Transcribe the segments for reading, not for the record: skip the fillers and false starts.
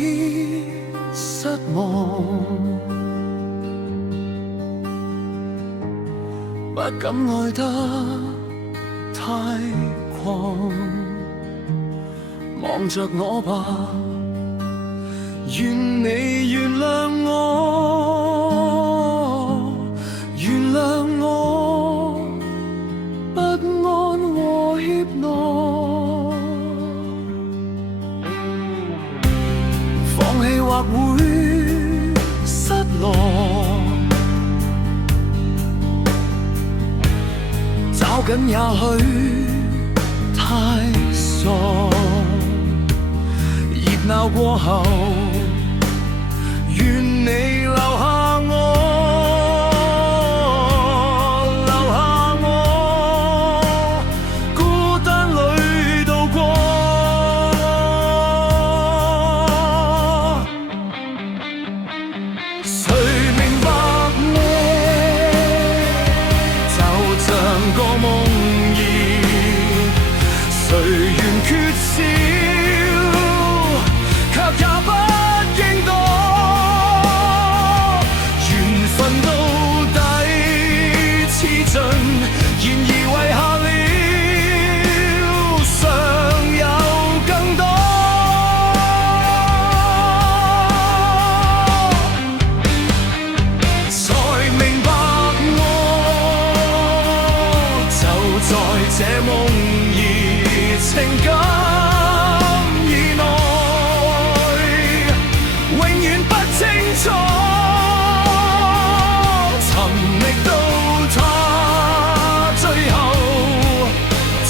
你失望，不敢愛得太狂，望着我吧，願你原諒我，原諒我不安和怯懦，放棄或會失落，找緊也許太傻，熱鬧過後，願你留下我，留下我，孤單裏度過。誰明白我，就像個夢兒，誰願缺少，卻也不應多。緣分到底似盡，然而遺下了，尚有更多。才明白我，就在這夢兒情感以內，永遠不清楚，尋覓到他，最後才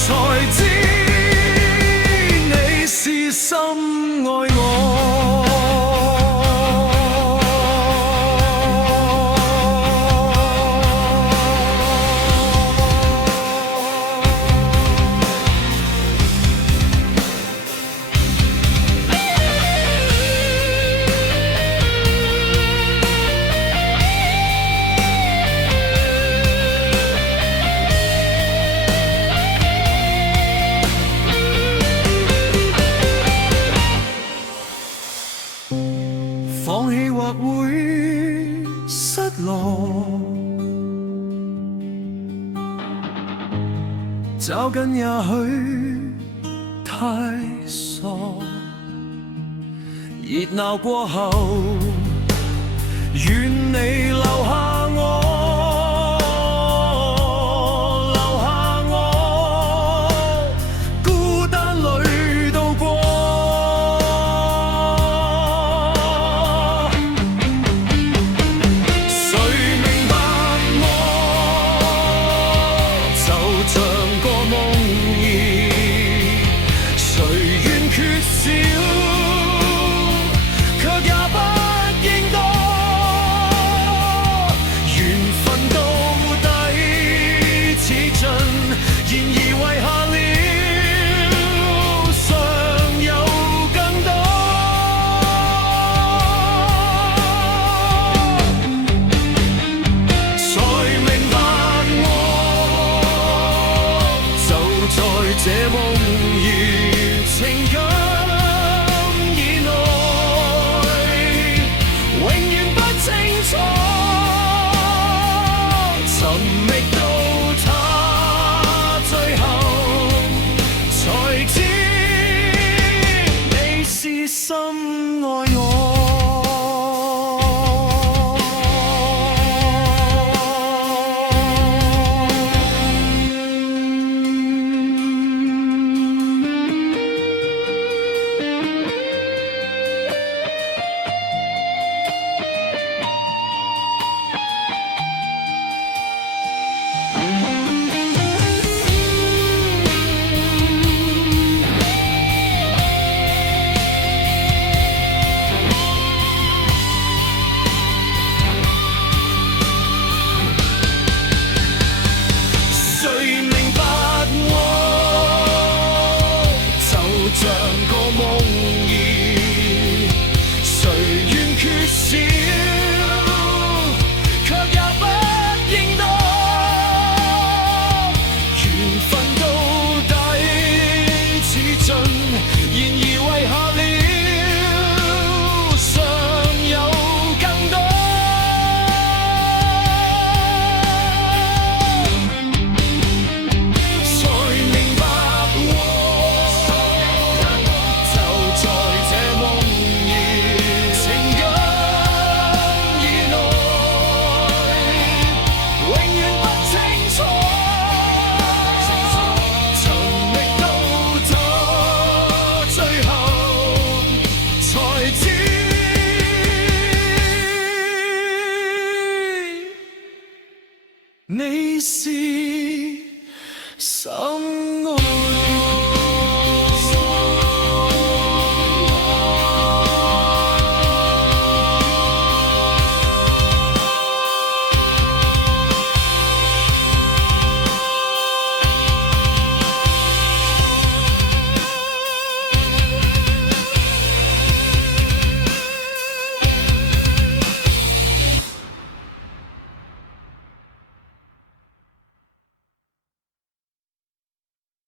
知你是深愛我。放棄或會失落，找緊也許太傻，熱鬧過後，願你留下我，留下我，孤單裏度過。這夢兒情感以內，永遠不清楚，尋覓到他，最後才知你是深愛我。